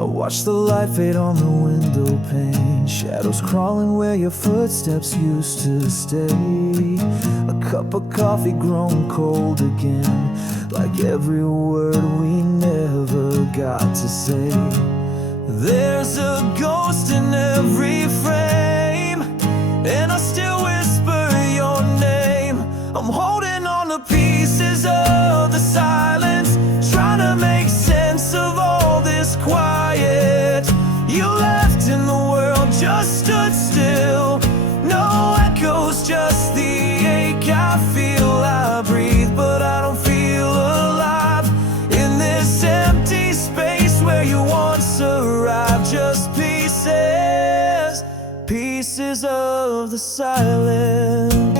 I watch the light fade on the window pane, shadows crawling where your footsteps used to stay. A cup of coffee grown cold again, like every word we never got to say. There's a ghost in every frame, and I still whisper your name. I'm holding on to pieces of the silence, trying to make sense of all this quiet. You left and the world just stood still. No echoes, just the ache I feel. I breathe, but I don't feel alive in this empty space where you once arrived. Just pieces, pieces of the silence.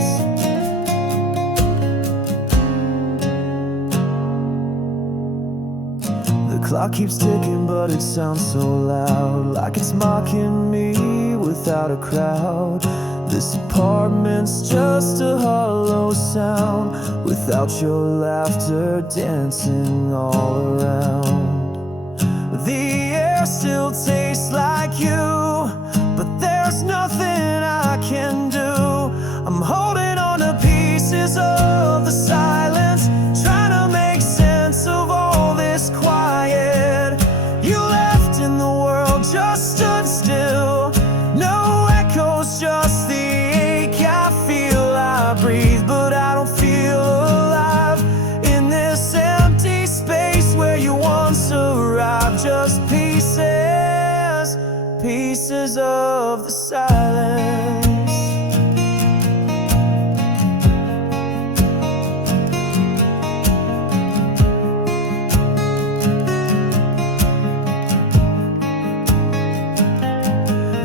The clock keeps ticking, but it sounds so loud, like it's mocking me without a crowd. This apartment's just a hollow sound, without your laughter dancing all around. The air still tastes like you, but there's nothing I can do. I'm holding on to pieces of the silence, trying to make sense of all this quiet. You left and the world just stood still. No echoes, just the ache I feel. I breathe, but I don't feel alive in this empty space where you once arrived. Just pieces, pieces of the silence.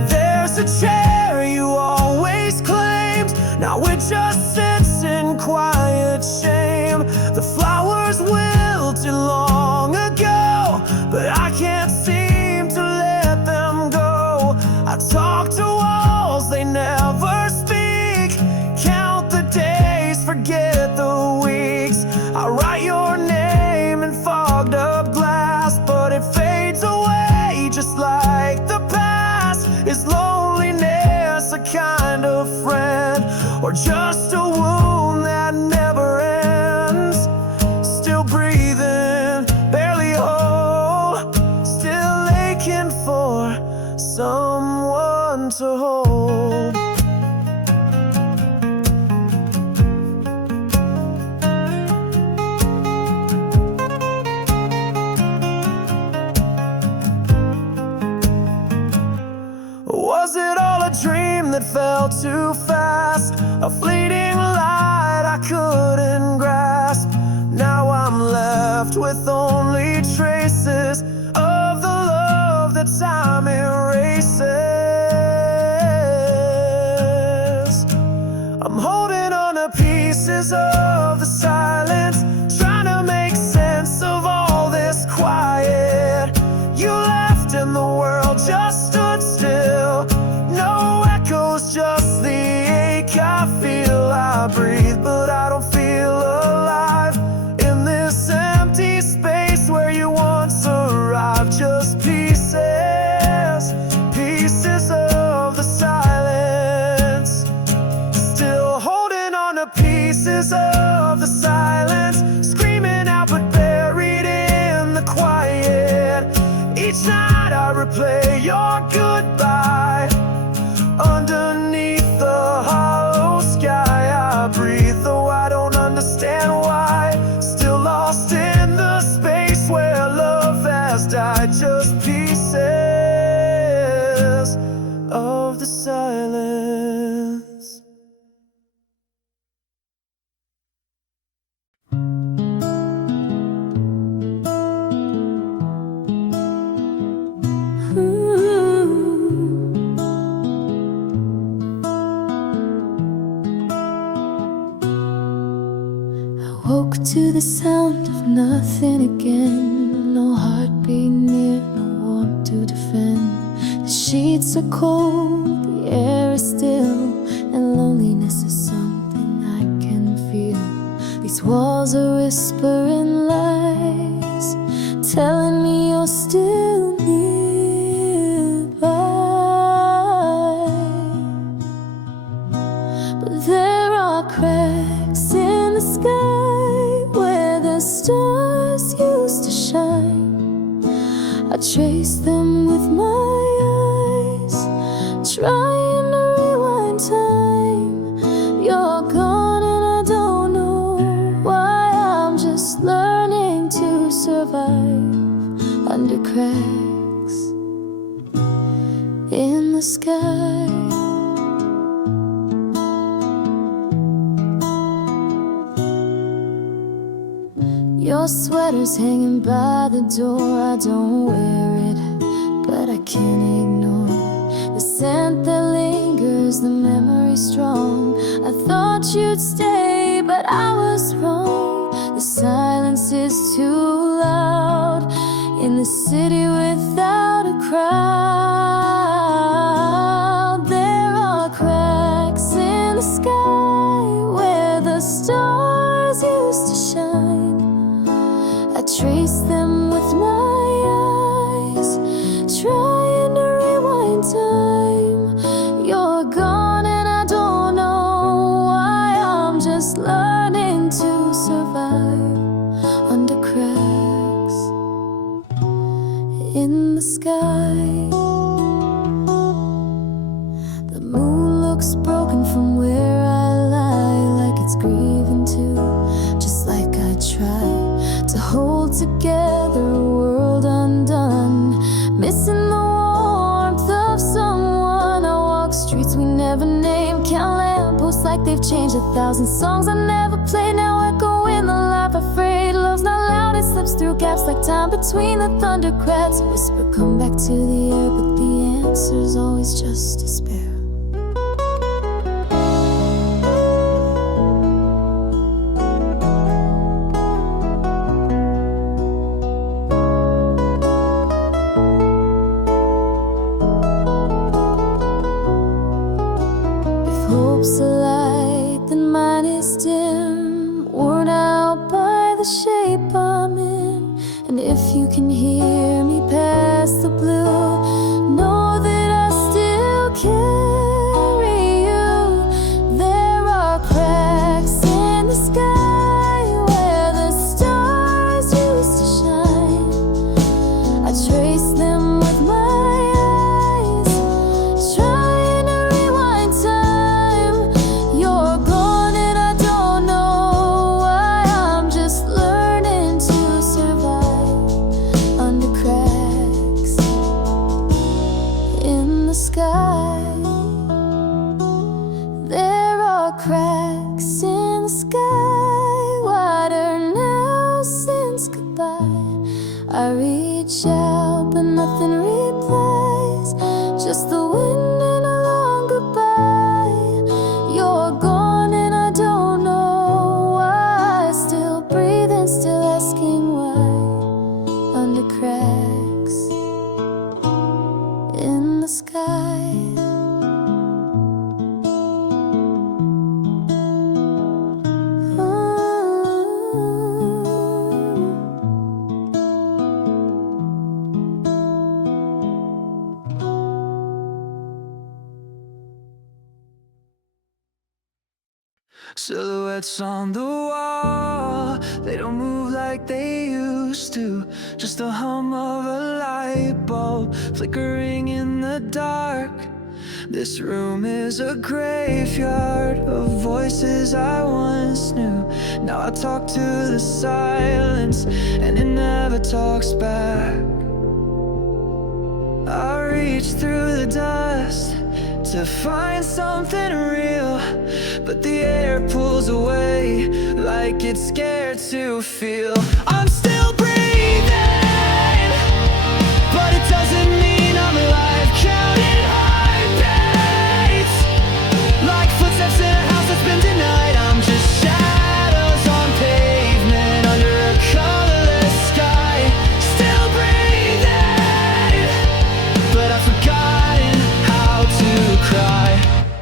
There's a chair you always claimed, now it just sits in quiet shame. The flowers wilted long ago, but I can't seem to let them go. I talk to walls, they never speak. Count the days, forget the weeks. I write your name in fogged up glass, but it fades away just like the past. Is loneliness a kind of friend, or just a wound that never ends? Still breathing, barely whole, still aching for someone to hold. Was it all a dream that fell too fast? A fleeting light I couldn't grasp. Now I'm left with only traces of the love that time erases. I'm holding on to pieces of the silence, trying to make sense of all this quiet. You left and the world just stood still. No echoes, just the ache I feel. I breathe, but I don't feel alive in this empty space where you once arrived. Just pieces, pieces of the silence. Still holding on to pieces of the silence, screaming out but buried in the quiet. Each night I replay your goodbye underneath the hollow sky. I breathe, though I don't understand why. Still lost in the space where love has died. Just pieces of the silence. Woke to the sound of nothing again. No heartbeat near, no warmth to defend. The sheets are cold, the air is still, and loneliness is something I can feel. These walls are whispering lies, telling me you're still near. trace them with my eyes, trying to rewind time. You're gone and I don't know why. I'm just learning to survive under cracks in the sky. Your sweater's hanging by the door. I don't wear it, but I can't ignore the scent that lingers, the memory strong. I thought you'd stay, but I was wrong. The silence is too loud in the city without a crowd. There are cracks in the sky where the stars used to shine. I trace them with my eyes, trying to rewind time. You're gone and I don't know why. I'm just learning to survive under cracks in the sky. The moon looks broken from where I lie, like it's grieving too, just like I tried to hold together a world undone, missing the warmth of someone. I walk streets we never named, count lampposts like they've changed 1,000 songs I never played. Now echo in the life afraid. Love's not loud, it slips through gaps like time between the thunder cracks. Whisper, come back to the air, but the answer's always just despair. Hope's a light, then mine is dim, worn out by the shape I'm in. And if you can hear me past the blue, know that I still carry you. There are cracks in the sky where the stars used to shine. I trace them with my eyes, trying to rewind time. You're gone and I don't know why. I'm just learning to survive under cracks in the sky. There are cracks in the sky, wider now since goodbye. I reach out but nothing replies, just the wind and a long goodbye. You're gone and I don't know why. Still breathing, still asking why. Under cracks in the sky. Silhouettes on the wall, they don't move like they used to. Just the hum of a light bulb flickering in the dark. This room is a graveyard of voices I once knew. Now I talk to the silence and it never talks back. I reach through the dust to find something real, but the air pulls away like it's scared to feel. I'm still breathing, but it doesn't mean I'm alive. Counting heartbeats like footsteps in a house that's been denied. I'm just shadows on pavement under a colorless sky. Still breathing, but I've forgotten how to cry.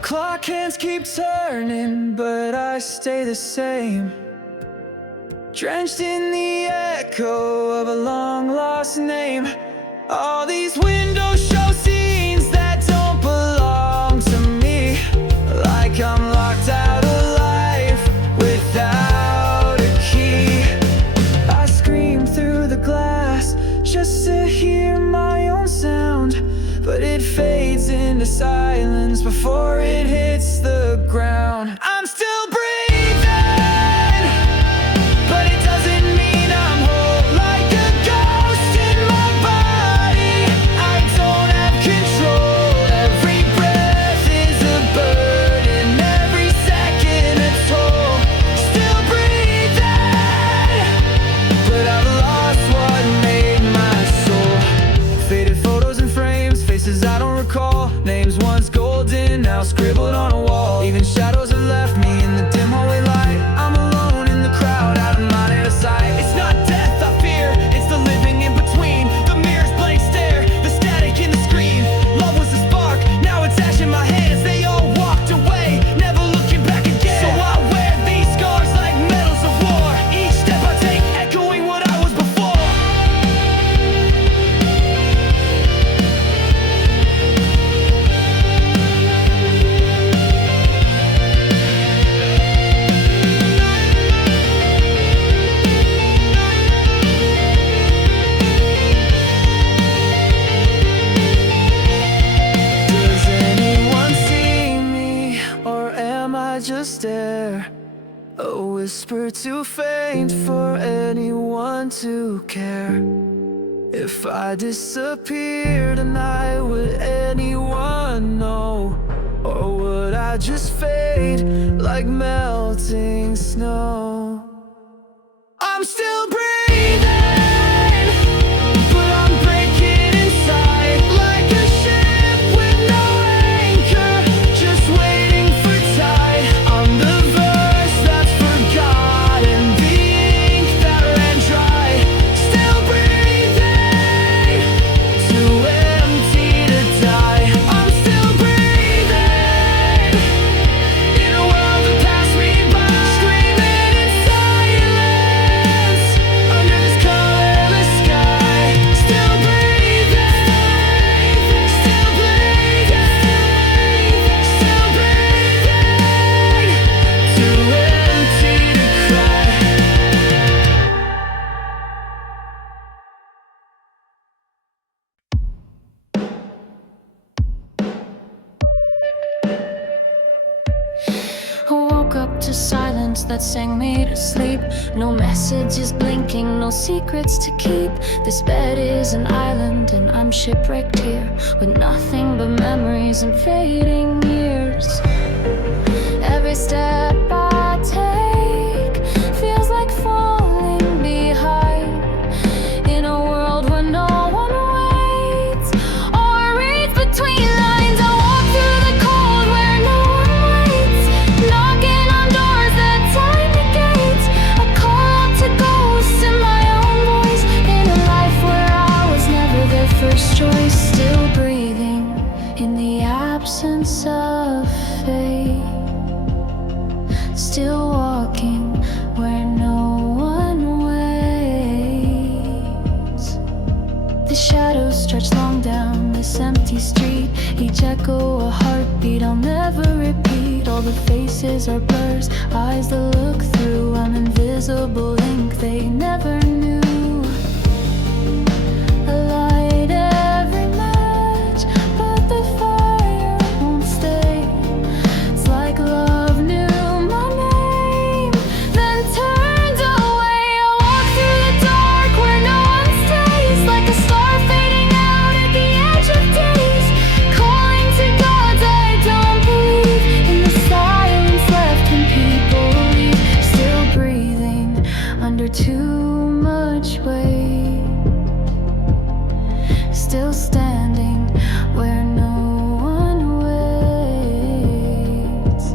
Clock hands keep turning, but I stay the same, drenched in the echo of a long-lost name. All these windows show scenes that don't belong to me, like I'm locked out of life without a key. I scream through the glass just to hear my into silence before it hits the ground. I'm still breathing, but it doesn't mean I'm whole. Like a ghost in my body, I don't have control. Every breath is a burden, every second a toll. Still breathing, but I've lost what made my soul. Faded photos and frames, faces I don't recall. Names once golden, now scribbled on a wall. Even shadows have left me in the dim hallway light. I'm alone in the crowd, out of mind, out of sight. It's not death I fear, it's the living in between. The mirror's blank stare, the static in the screen. Love was the spark, now it's ash in my hands. They all walked away, never looking back again. So I wear these scars like medals of war. Each step I take, echoing what I was before. Does anyone see me, or am I just there? A whisper too faint for anyone to care. If I disappear tonight, would anyone know? Or would I just fade like melting snow? I'm still breathing, but I'm breaking inside. Like a ship with no anchor, just waiting for tide. I'm the verse that's forgotten, the ink that ran dry. Still breathing, too empty to die. I'm still breathing, in a world that passed me by. Screaming in silence, under this colorless sky. Still breathing, still breathing, still breathing, too empty to cry. I woke up to silence that sang me to sleep. No messages blinking, no secrets to keep. This bed is an island and I'm shipwrecked here, with nothing but memories and fading years. Every step I take feels like falling behind, in a world where no one waits or reads between lines. I walk through the cold where no one waits, knocking on doors that time negates. I call out to ghosts in my own voice, in a life where I was never their first choice. Still breathing in the absence of fate, still walking where no one waits. The shadows stretch long down this empty street, each echo a heartbeat I'll never repeat. All the faces are blurs, eyes that look through. I'm invisible ink they never knew. I light every match, but the fire won't stay. It's like love knew my name, then turned away. I walk through the dark where no one stays, like a star fading out at the edge of days. Calling to gods I don't believe, in the silence left when people leave. Still breathing under too much weight, still standing where no one waits.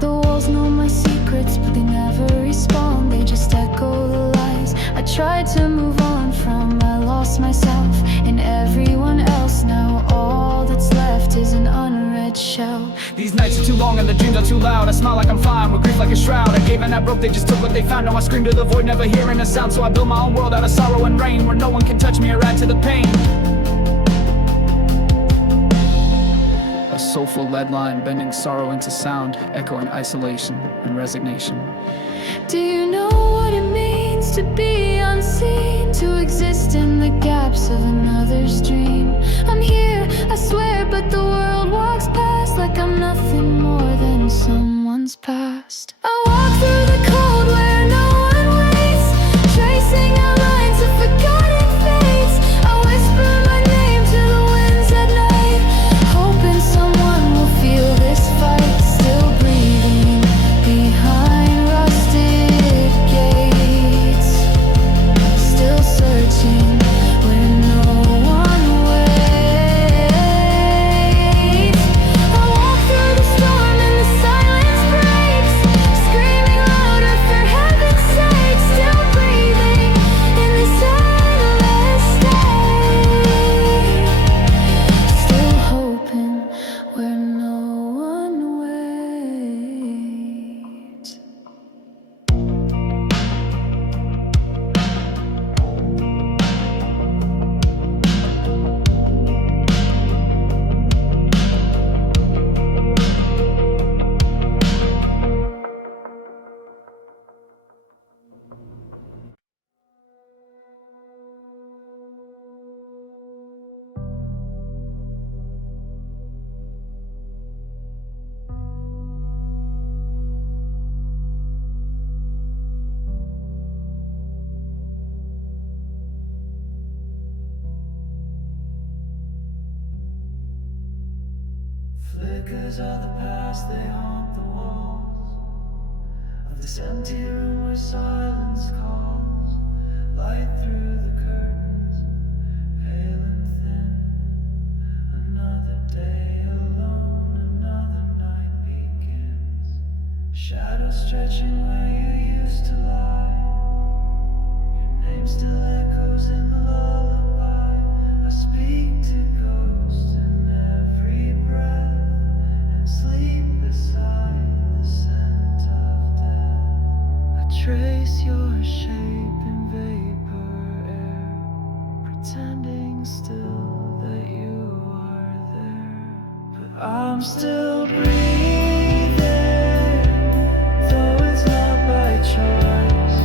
The walls know my secrets, but they never respond. They just echo the lies I tried to move on from. I lost myself in everyone else. Now all that's left is an unread shell. These nights are too long and the dreams are too loud. I smile like I'm fine, with grief like a shroud. I gave and I broke, they just took what they found. Now I scream to the void, never hearing a sound. So I build my own world out of sorrow and rain, where no one can touch me or add to the pain. A soulful lead line, bending sorrow into sound, echoing isolation and resignation. Do you know what it means to be unseen, to exist in the gaps of another's dream? I'm here, I swear, but the feels like I'm nothing more than someone's past. I walk through the cold where no one waits, tracing out lines of forgotten fates. I whisper my name to the winds at night, hoping someone will feel this fight. Still breathing behind rusted gates, still searching where no one waits. I walk through the storm and the silence breaks, screaming louder for heaven's sake. Still breathing in this endless day, still hoping where no one waits. Flickers of the past, they haunt the walls of this empty room where silence calls. Light through the curtains, pale and thin. Another day alone, another night begins. Shadows stretching where you used to lie. Your name still echoes in the lullaby. I speak to ghosts in every breath, sleep beside the scent of death. I trace your shape in vapor air, pretending still that you are there. But I'm still breathing, though it's not by choice.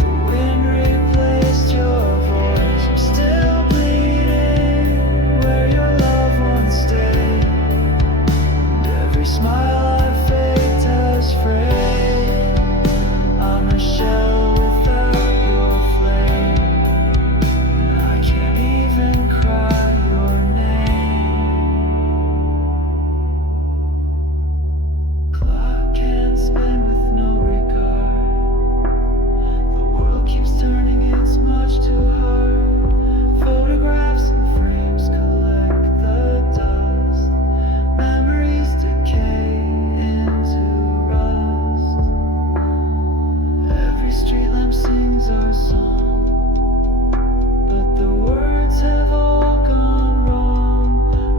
The wind replaced your voice. I'm still bleeding where your loved ones stayed. Every smile I faked has frayed. I'm a shell without your flame, and I can't even cry your name. Clock can't spin with no regard. The world keeps turning, it's much too hard. Photographs and frames collect the dust. Memories decay into rust. Every street lamp sings our song, but the words have all gone wrong.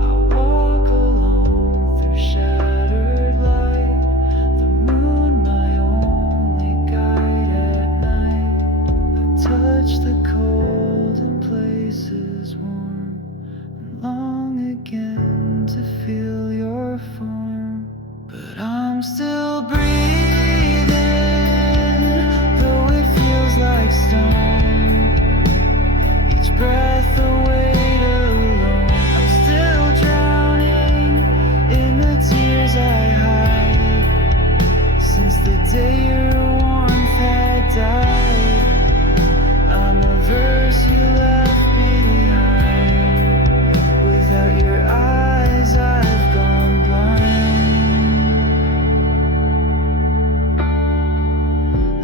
I walk alone through shattered light, the moon my only guide at night. I touch the cold in places warm, and long again to feel your form. But I'm still breathing, though it feels like stone. Each breath a weight alone. I'm still drowning in the tears I hide, since the day your warmth had died. I'm a verse you left behind. Without your eyes, I've gone blind.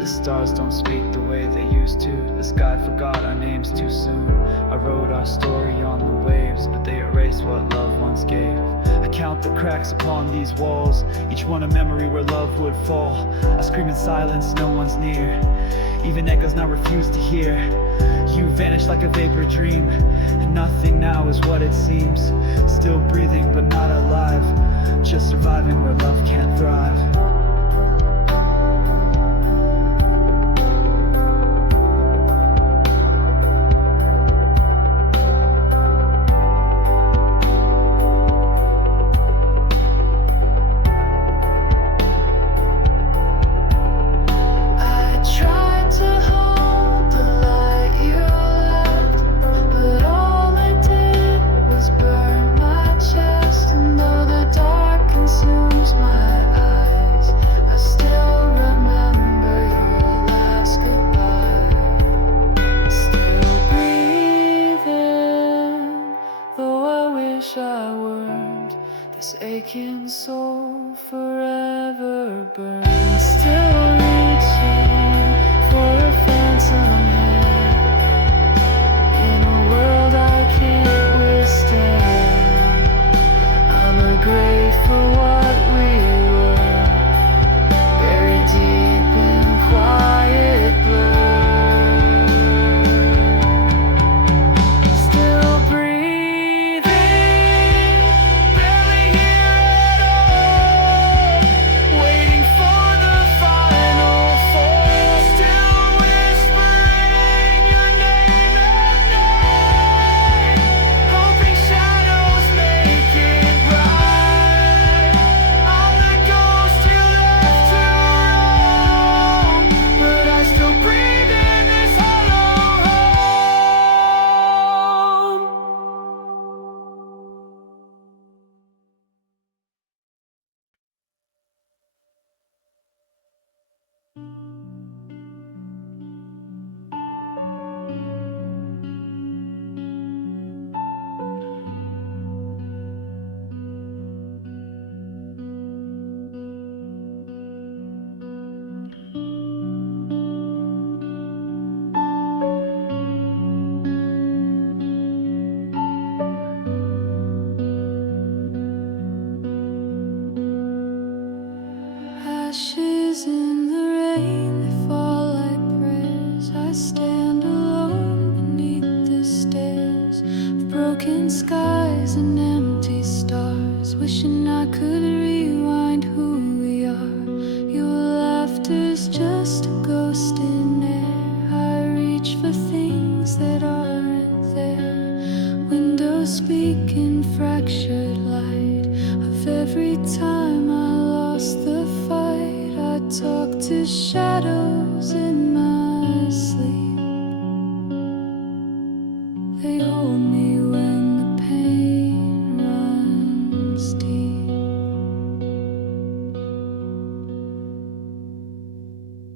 The stars don't speak the way they used to. The sky forgot our names too soon. I wrote our story on the waves, but they erased what love once gave. I count the cracks upon these walls, each one a memory where love would fall. I scream in silence, no one's near. Even echoes now refuse to hear. You vanished like a vapor dream, and nothing now is what it seems. Still breathing but not alive, just surviving where love can't thrive. But all I did was burn my chest, and though the wish I weren't. This aching soul forever burns. Still reaching for a phantom head in a world I can't withstand. I'm a grave for what we were, buried deep in quiet blur. Still breathing, barely here at all, waiting for the final fall. Still whispering your name at night, hoping shadows make it right. I'm the ghost you left to roam, but I still breathe in this hollow home. Ashes in the rain, they fall like prayers. I stand alone beneath the stairs of broken skies and empty stars, wishing I could rewind who we are. Your laughter's just a ghost in air. I reach for things that aren't there. Windows speak in fractured light of every time I lost the fight. I talk to shadows in my sleep. They hold me when the pain runs deep.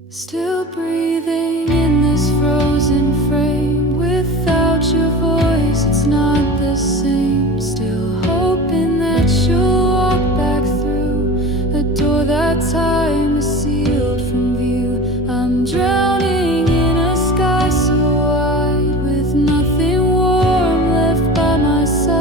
Still breathing in this frozen frame. Without your voice, it's not the same. Still hoping that you'll walk back through a door that time is sealed from view. I'm drowning in a sky so wide, with nothing warm left by my side.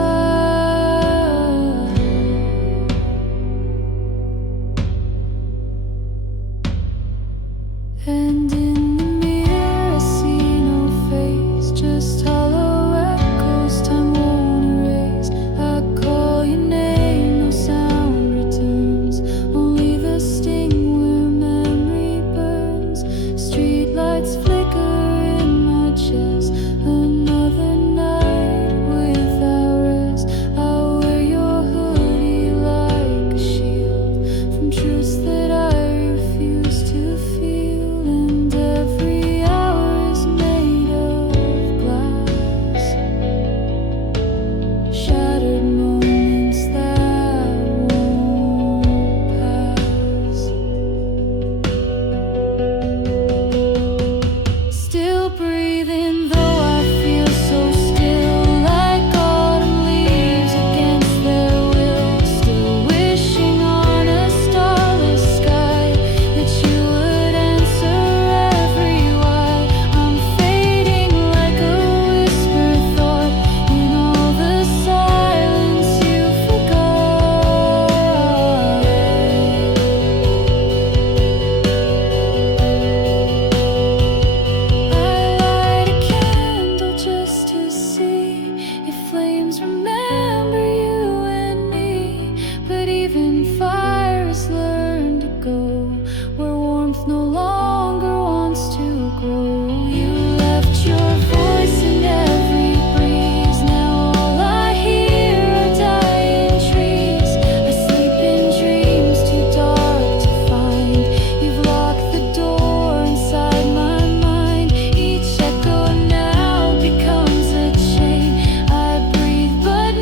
And in the mirror I see no face, just hollow echoes time won't erase. I call your name, no sound returns, only the sting where memory burns. Streetlights flicker in my chest, another night without rest. I'll wear your hoodie like a shield from truths that I refuse to feel. And every hour is made of glass, shattered moments that won't pass. Still breathing, though I feel so still, like autumn leaves against their will. Still wishing on a starless sky that you would answer every why. I'm fading like a whisper thought in all the silence you forgot. I light a candle just to see if flames remember you and me. But even fire has learned to go where warmth no longer wants to grow. You left your voice in every breeze. Now all I hear are dying trees. I sleep in dreams too dark to find. You've locked the door inside my mind. Each echo now becomes a chain. I breathe, but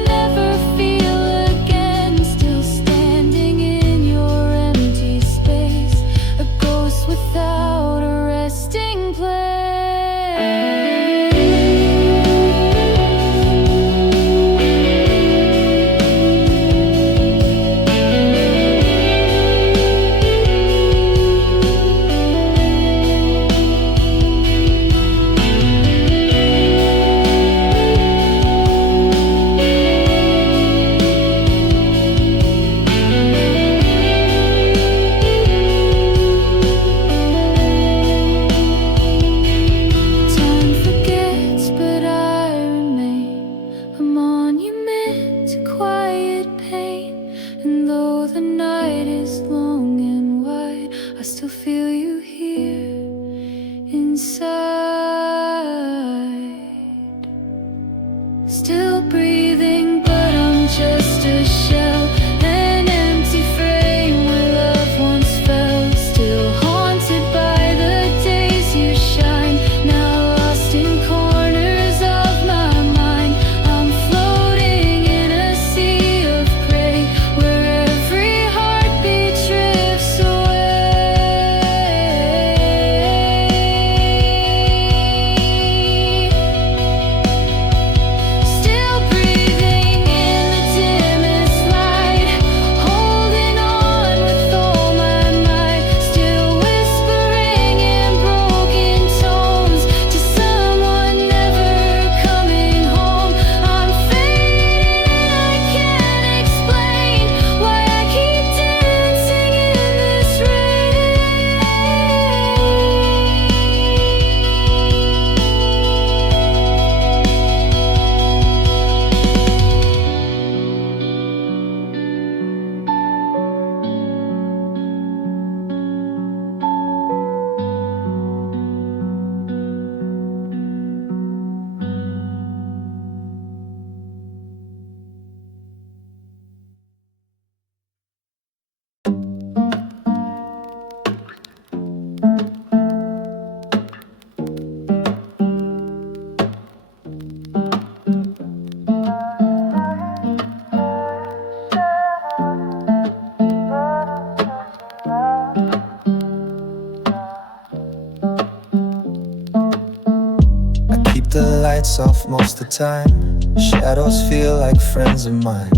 still breathing, but I'm just a shell, an empty frame where love once fell. Still haunted by the days you shine, now lost in corners of my mind. I'm floating in a sea of gray, where every heartbeat drifts away. Still breathing in the dimmest light, holding on with all my might. Still whispering in broken tones to someone never coming home. I'm fading and I can't explain why I keep dancing in this rain. I keep the lights off most of the time. Shadows feel like friends of mine.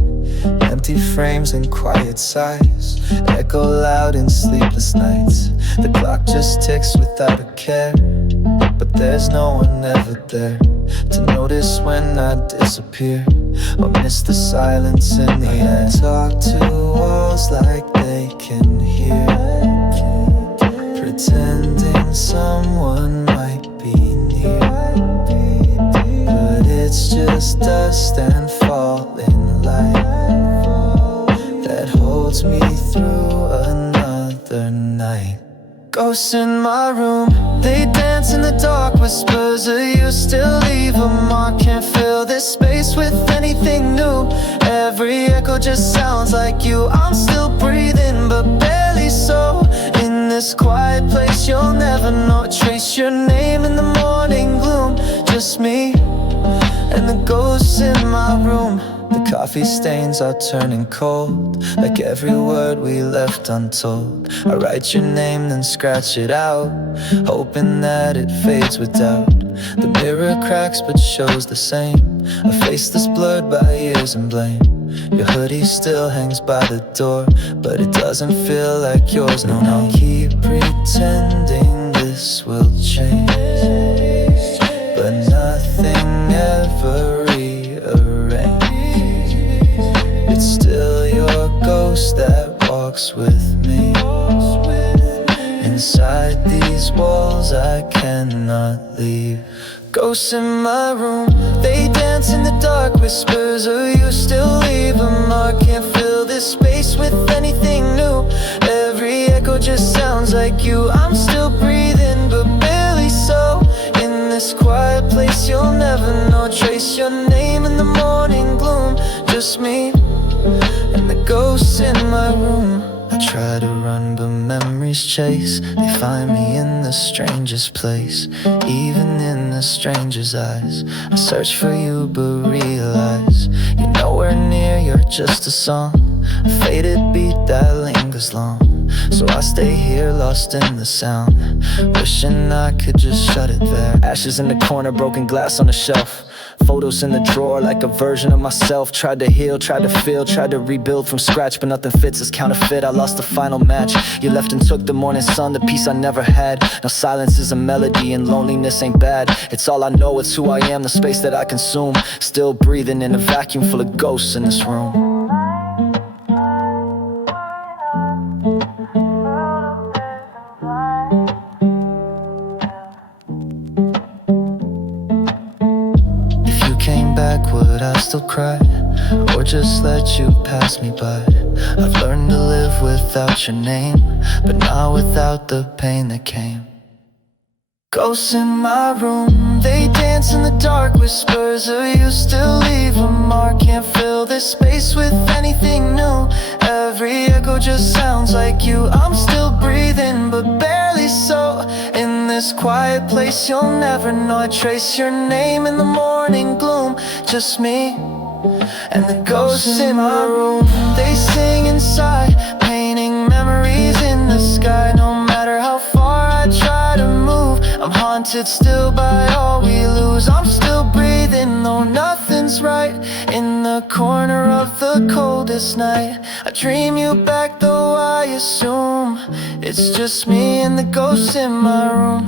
Empty frames and quiet sighs echo loud in sleepless nights. The clock just ticks without a care, but there's no one ever there to notice when I disappear or miss the silence in the air. Talk to walls like they can hear, pretending someone might be near, but it's just dust and falling light that holds me through another night. Ghosts in my room, they dance in the dark. Whispers of you still leave a mark. Can't fill this space with anything new. Every echo just sounds like you. I'm still breathing, but barely so. In this quiet place you'll never know. Trace your name in the morning gloom. Just me and the ghosts in my room. The coffee stains are turning cold, like every word we left untold. I write your name then scratch it out, hoping that it fades with doubt. The mirror cracks but shows the same, a face that's blurred by years and blame. Your hoodie still hangs by the door, but it doesn't feel like yours, no, no. Keep pretending this will change, but nothing ever rearranges. It's still your ghost that walks with me. Inside these walls I cannot leave. Ghosts in my room, they dance in the dark. Whispers of you still leave a mark. Can't fill this space with anything new. Every echo just sounds like you. I'm still breathing, but barely so. In this quiet place you'll never know. Trace your name in the morning gloom. Just me and the ghosts in my room. I try to run but memories chase. They find me in the strangest place, even in the stranger's eyes. I search for you but realize you're nowhere near, you're just a song, a faded beat that lingers long. So I stay here lost in the sound, wishing I could just shut it there. Ashes in the corner, broken glass on the shelf, photos in the drawer like a version of myself. Tried to heal, tried to feel, tried to rebuild from scratch, but nothing fits, it's counterfeit. I lost the final match. You left and took the morning sun, the peace I never had. Now silence is a melody and loneliness ain't bad. It's all I know, it's who I am, the space that I consume. Still breathing in a vacuum full of ghosts in this room. Would I still cry, or just let you pass me by? I've learned to live without your name, but not without the pain that came. Ghosts in my room, They dance in the dark, whispers of you still leave a mark. Can't fill this space with anything new. Every echo just sounds like you. I'm still breathing, but barely so. In this quiet place you'll never know. I trace your name in the morning gloom. Just me and the ghosts in my room. They sing inside, painting memories in the sky. No matter how far I try to move, I'm haunted still by all we lose. I'm still breathing though nothing's right. In the corner of the coldest night, I dream you back though I assume it's just me and the ghosts in my room.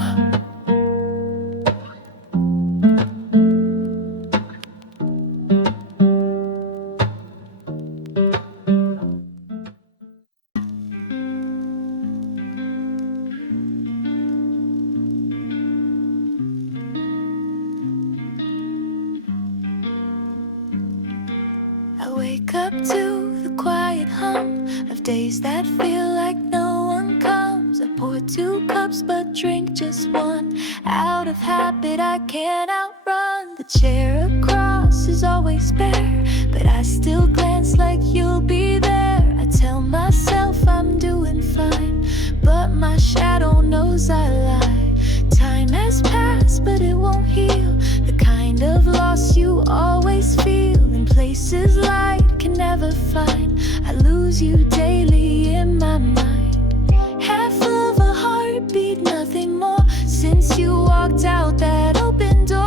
I wake up to the quiet hum of days that feel like no one comes. I pour 2 cups but drink just one. Out of habit I can't outrun. The chair across is always bare, but I still glance like you'll be there. I tell myself I'm doing fine, but my shadow knows I lie. Time has passed but it won't heal the kind of loss you always feel in places light can never find. I lose you daily in my mind. Half of a heartbeat, nothing more. Since you walked out that open door,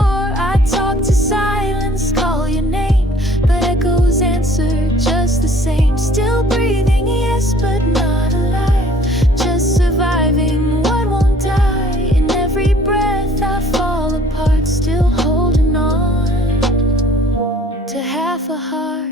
I talk to silence, call your name, but echoes answer just the same. Still breathing, yes, but not alive. Just surviving what won't die. In every breath I fall apart, still holding on to half a heart.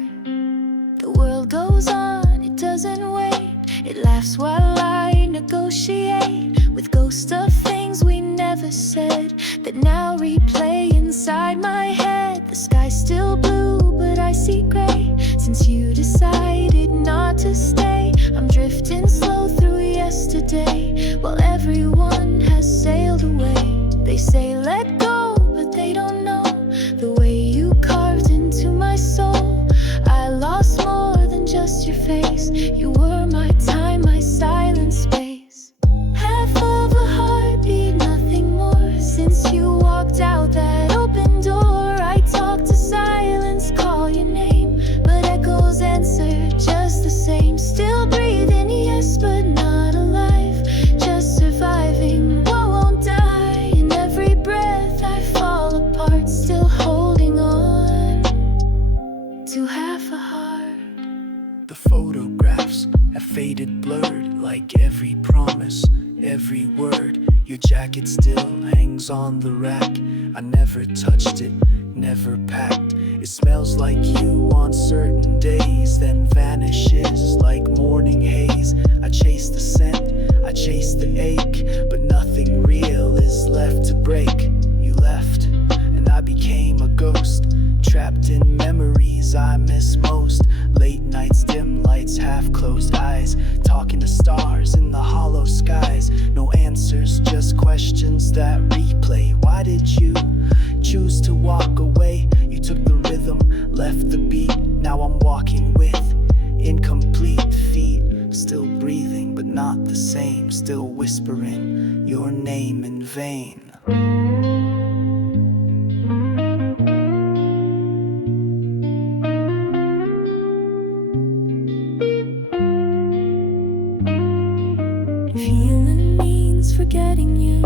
The world goes on, it doesn't wait. It laughs while I negotiate with ghosts of things we never said that now replay inside my head. The sky's still blue, but I see gray. Since you decided not to stay, I'm drifting slow through yesterday, while everyone has sailed away. They say let go, but they don't know the way you carved into my soul. I lost more than just your face. You were my time, my silent space. Half of a heartbeat, nothing more. Since you walked out that open door, I talk to silence, call your name, but echoes answer just the same. Still breathing, yes, but not alive. Just surviving what won't die. In every breath I fall apart, still holding on to half a heart. The photographs have faded, blurred, like every promise, every word. Your jacket still hangs on the rack. I never touched it, never packed. It smells like you on certain days, then vanishes like morning haze. I chase the scent, I chase the ache, but nothing real is left to break. You left, and I became a ghost, trapped in memories I miss most. Late nights, dim lights, half-closed eyes, talking to stars in the hollow skies. No answers, just questions that replay. Why did you choose to walk away? You took the rhythm, left the beat. Now I'm walking with incomplete feet. Still breathing, but not the same. Still whispering your name in vain. Feeling means forgetting you,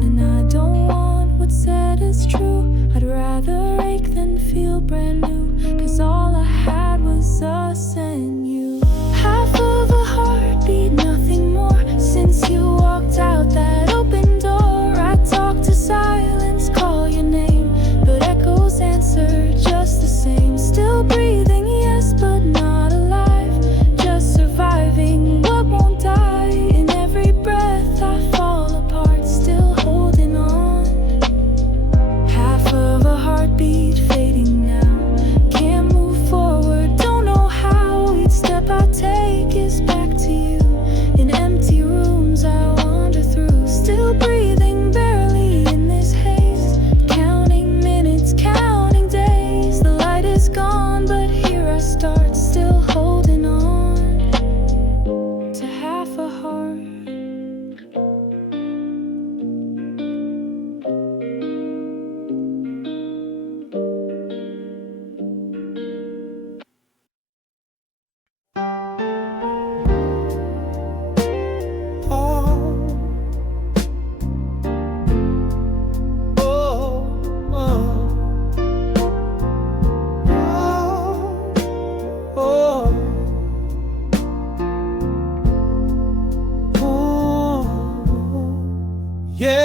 then I don't want what's said is true. I'd rather ache than feel brand new, 'cause all I had was us and you. Half of a heartbeat, nothing more. Since you walked out that open door, I talk to silence, call your name, but echoes answer just the same. Still breathing, yes, but not alive. Just surviving what won't die. In every breath I fall apart, still holding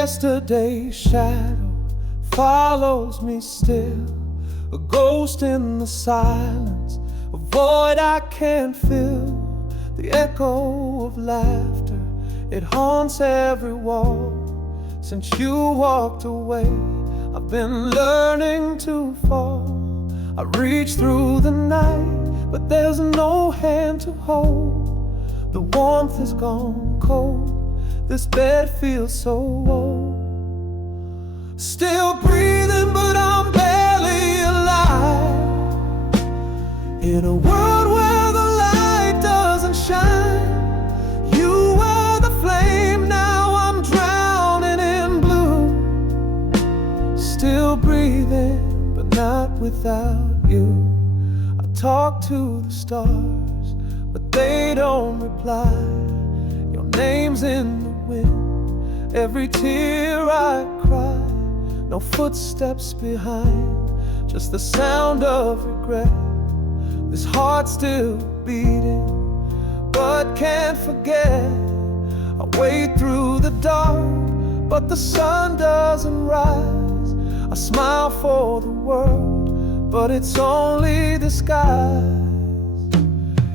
Yesterday's shadow follows me still, a ghost in the silence, a void I can't fill. The echo of laughter, it haunts every wall. Since you walked away, I've been learning to fall. I reach through the night, but there's no hand to hold. The warmth is gone cold, this bed feels so old. Still breathing, but I'm barely alive. In a world where the light doesn't shine, you were the flame, now I'm drowning in blue. Still breathing, but not without you. I talk to the stars, but they don't reply. Your name's in the wind, every tear I cry. No footsteps behind, just the sound of regret. This heart still beating, but can't forget. I wade through the dark, but the sun doesn't rise. I smile for the world, but it's only disguise.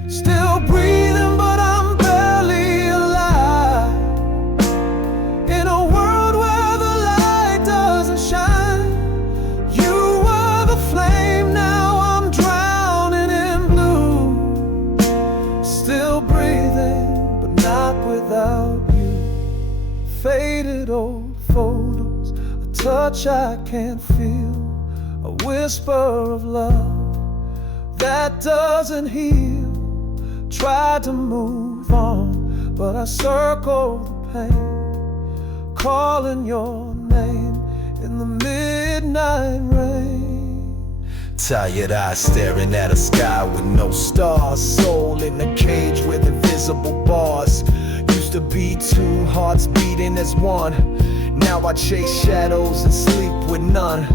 Still breathing, but I'm barely alive. In a world where the light doesn't shine, you were the flame, now I'm drowning in blue. Still breathing, but not without you. Faded old photos, a touch I can't feel, a whisper of love that doesn't heal. Tried to move on, but I circled the pain, calling your name in the midnight rain. Tired eyes staring at a sky with no stars, soul in a cage with invisible bars. Used to be two hearts beating as one, now I chase shadows and sleep with none.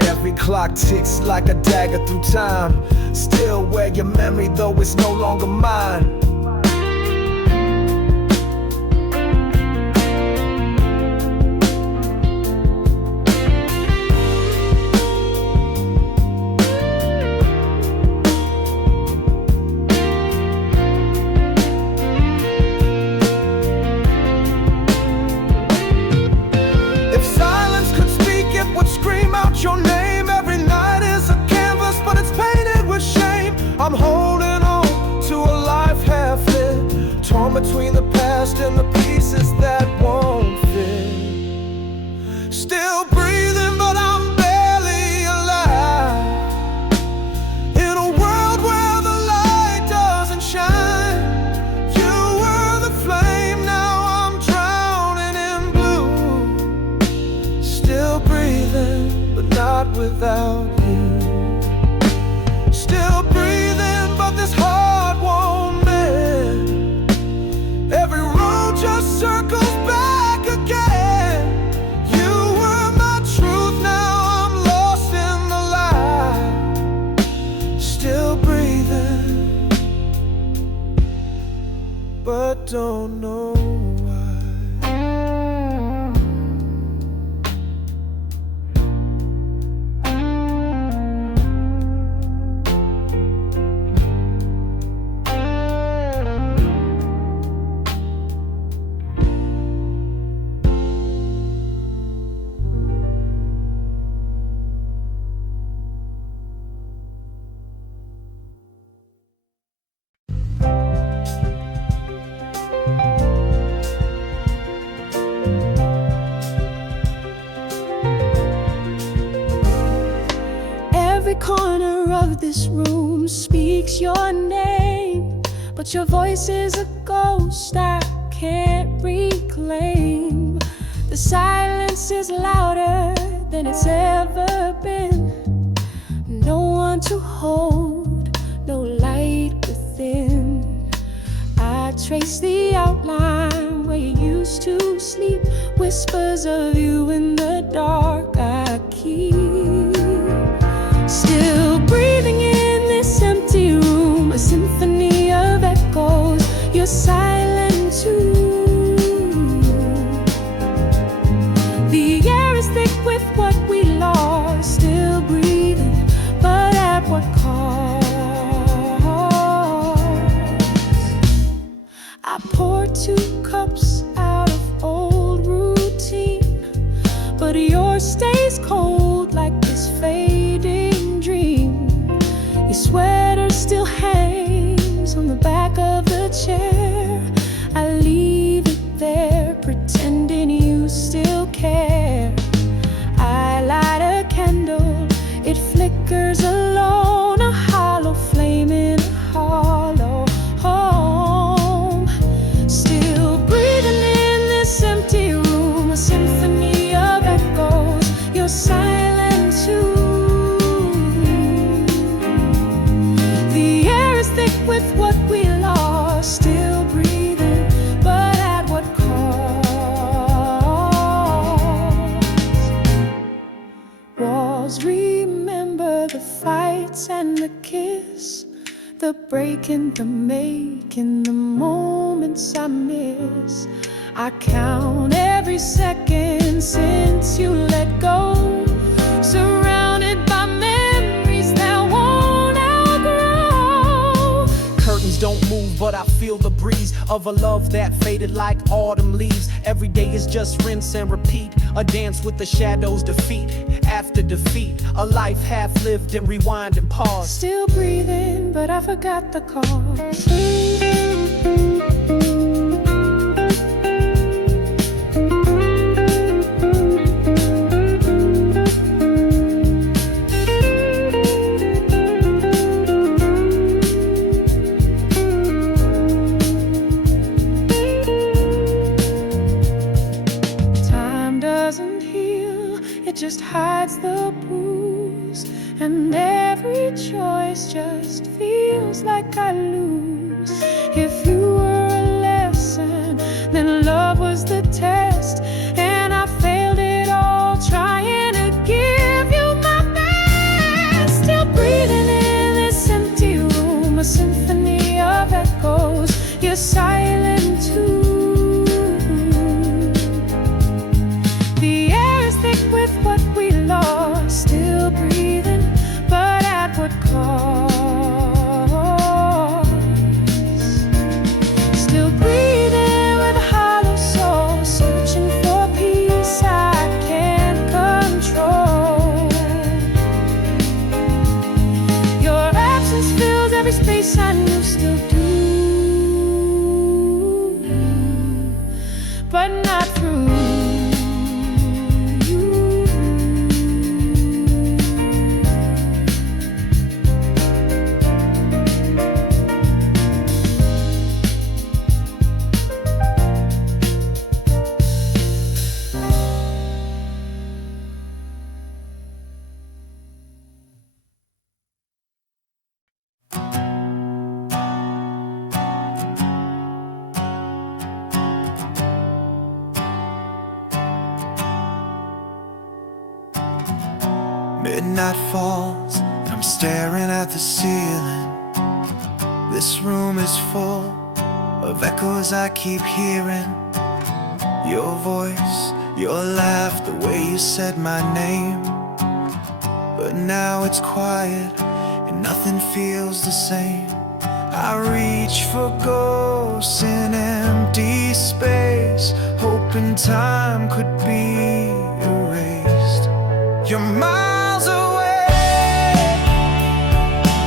Every clock ticks like a dagger through time. Still wear your memory though it's no longer mine. If silence could speak, it would scream out your name. Every night is a canvas, but it's painted with shame. I'm holding on to a life half lit, torn between the past and the pieces that won't fit. Still breathing, but I'm barely alive. In a world where the light doesn't shine, you were the flame, now I'm drowning in blue. Still breathing, but not without you. Still breathing, but this heart won't mend. Every road just circles back again. You were my truth, now I'm lost in the light. Still breathing, but don't know why. Every corner of this room speaks your name, but your voice is a ghost I can't reclaim. The silence is louder than it's ever been. No one to hold, no light within. I trace the outline where you used to sleep. Whispers of you in the dark I keep. Still breathing in this empty room, a symphony of echoes. You're silent too. sweater still hangs on the back of the chair. I leave it there, pretending you still care. I light a candle, it flickers alone, a hollow flame in a hollow home. Still breathing in this empty room, a symphony of echoes. You're silent too. The air is thick with what we lost, still breathing, but at what cost? Walls remember the fights and the kiss, the breaking, the making, the moments I miss. I count every second since you let go, surrounded by memories that won't outgrow. Curtains don't move, but I feel the breeze of a love that faded like autumn leaves. Every day is just rinse and repeat, a dance with the shadows, defeat after defeat, a life half lived and rewind and pause. Still breathing, but I forgot the cause. Just hides the bruise, and every choice just feels like I lose. If you were a lesson, then love was the test, and I failed it all trying to give you my best. Still breathing in this empty room, a symphony of echoes. You're silent too. Still breathing, but at what cost? Still breathing with a hollow soul, searching for peace I can't control. Your absence fills every space I knew still do, but not through. Midnight falls, and I'm staring at the ceiling. This room is full of echoes I keep hearing. Your voice, your laugh, the way you said my name. But now it's quiet, and nothing feels the same. I reach for ghosts in empty space, hoping time could be erased. You're miles away,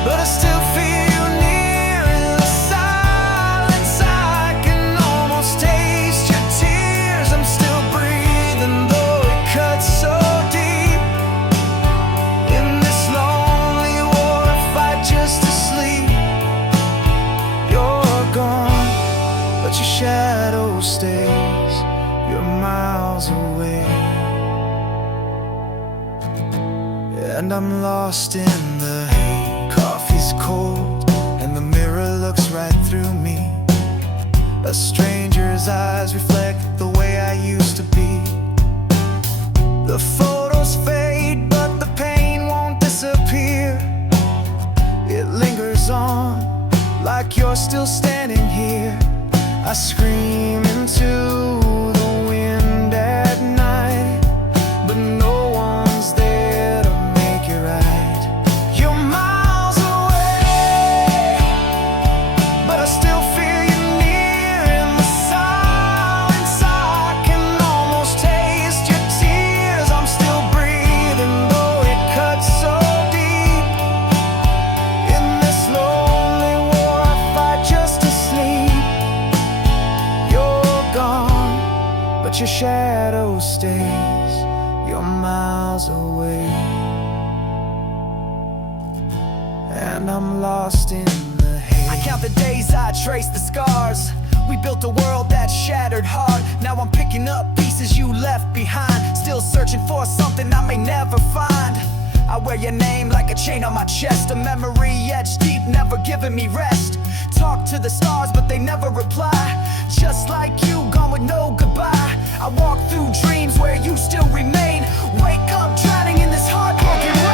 but I still feel you near in the silence. I can almost taste your tears. I'm still breathing, though it cuts so deep. In this lonely war fight just to sleep. You're gone, but your shadow stays. You're miles away, and I'm lost in the hate. Coffee's cold, and the mirror looks right through me. A stranger's eyes reflect the way I used to be. The photos fade, but the pain won't disappear. It lingers on, like you're still standing here. I scream into the wind at night, but no one's there to make it right. You're miles away, but I still feel you near in the silence. I can almost taste your tears. I'm still breathing, though it cuts so deep. In but your shadow stays. You're miles away, and I'm lost in the haze. I count the days, I trace the scars. We built a world that shattered hard. Now I'm picking up pieces you left behind, still searching for something I may never find. I wear your name like a chain on my chest, a memory etched deep, never giving me rest. Talk to the stars, but they never reply. Just like you, gone with no goodbye. I walk through dreams where you still remain. Wake up drowning in this heartbroken rain.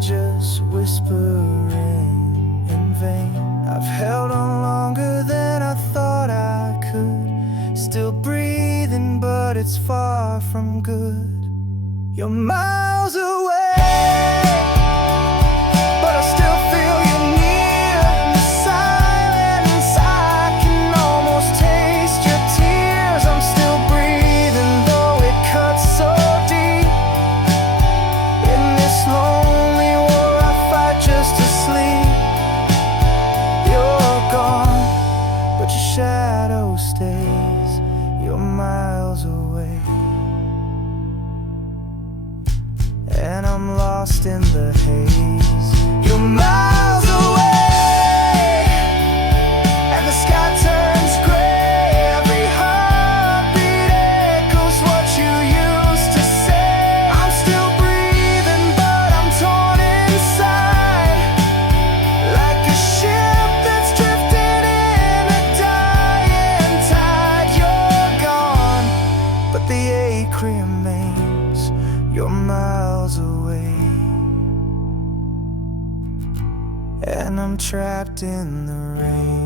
Just whispering in vain. I've held on longer than I thought I could. Still breathing, but it's far from good. You're miles away, but I still feel you near. In the silence, I can almost taste your tears. I'm still breathing, though it cuts so deep. In this lonely war I fight just to sleep. You're gone, but your shadow stays. You're miles away, and I'm lost in the haze. You're miles away, and the sky turns gray. Every heartbeat echoes what you used to say. I'm still breathing, but I'm torn inside, like a ship that's drifting in a dying tide. You're gone, but the ache remains. You're miles away, and I'm trapped in the rain.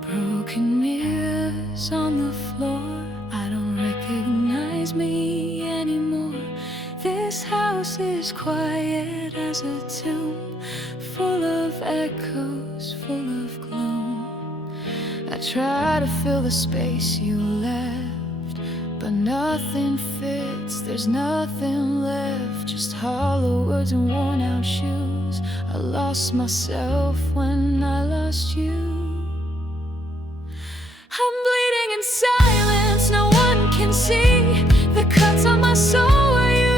Broken mirrors on the floor, I don't recognize me anymore. This house is quiet as a tomb, full of echoes, full of gloom. I try to fill the space you left, but nothing fits, there's nothing left. Just hollow words and worn out shoes. I lost myself when I lost you. I'm bleeding in silence, no one can see the cuts on my soul where you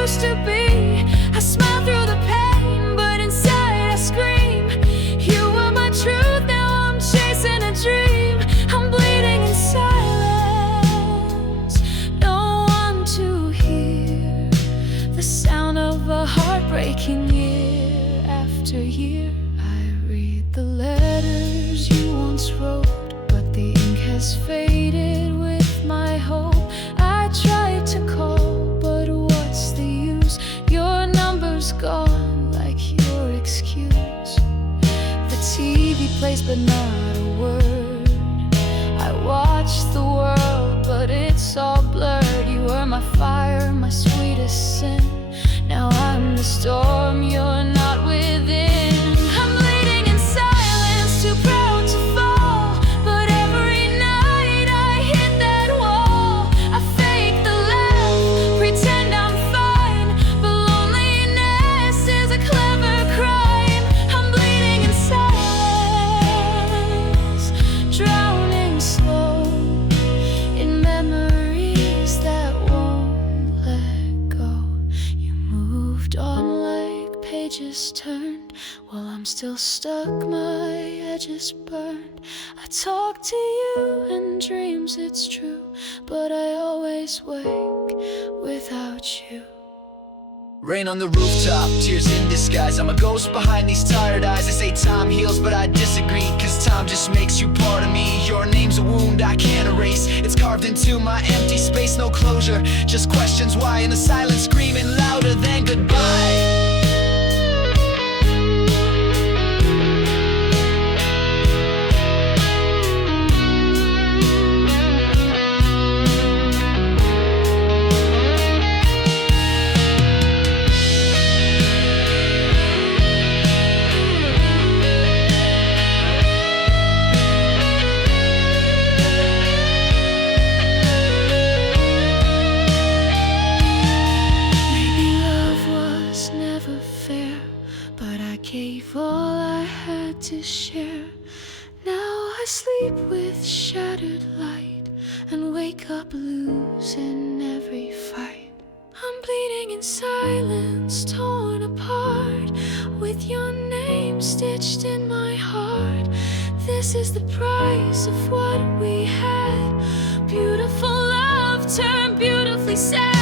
used to be. I smile through the pain, but inside I scream. You were my truth, now I'm chasing a dream. I'm bleeding in silence, no one to hear the sound of a heartbreaking year after year. I read the letters you once wrote, the ink has faded with my hope. I tried to call, but what's the use? Your number's gone like your excuse. The TV plays but not a word. I watch the world but it's all blurred. You were my fire, my sweetest sin. Now I'm the storm, you're not within. I'm bleeding in silence, too proud to fall. Turned while I'm still stuck, my edges burned. I talk to you in dreams, it's true, but I always wake without you. Rain on the rooftop, tears in disguise. I'm a ghost behind these tired eyes. They say time heals, but I disagree, cause time just makes you part of me. Your name's a wound I can't erase. It's carved into my empty space, no closure, just questions why, and the silence screaming louder than goodbye. Gave all I had to share. Now I sleep with shattered light and wake up losing every fight. I'm bleeding in silence, torn apart, with your name stitched in my heart. This is the price of what we had. Beautiful love turned beautifully sad.